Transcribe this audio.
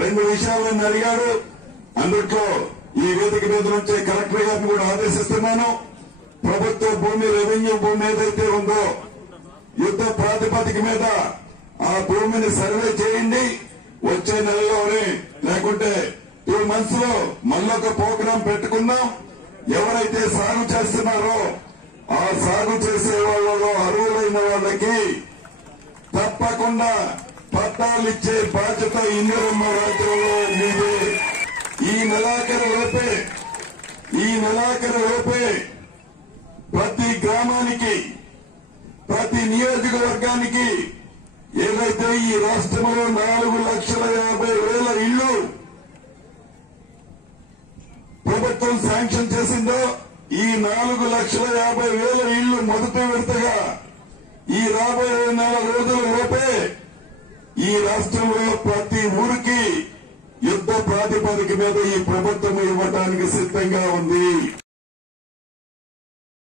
2 విషయాలు నన్ను అడిగాడు. అందుట్లో ఈ వేదిక మీద నుంచే కలెక్టర్ గారిని కూడా ఆదేశిస్తున్నాను. ప్రభుత్వ భూమి, రెవెన్యూ భూమి ఏదైతే ఉందో యుద్ధ ప్రాతిపదిక మీద ఆ భూమిని సర్వే చేయండి. వచ్చే నెలలోనే లేకుంటే 2 months లో మళ్ళొక ప్రోగ్రాం పెట్టుకుందాం. ఎవరైతే సాగు చేస్తున్నారో ఆ సాగు చేసే వాళ్ళలో అర్హులైన వాళ్ళకి తప్పకుండా పట్టాలు ఇచ్చే బాధ్యత ఇందిరమ్మ రాజ్యంలో మీదే. ఈ నెలాఖరు లోపే ప్రతి గ్రామానికి, ప్రతి నియోజకవర్గానికి ఏదైతే ఈ రాష్ట్రంలో 4,50,000 ఇళ్లు ప్రభుత్వం శాంక్షన్ చేసిందో ఈ 4,50,000 ఇళ్లు మొదటి విడతగా ఈ రాబోయే 4 రోజుల లోపే ఈ రాష్ట్రంలో ప్రతి ఊరికి యుద్ధ ప్రాతిపదిక మీద ఈ ప్రభుత్వం ఇవ్వడానికి సిద్ధంగా ఉంది.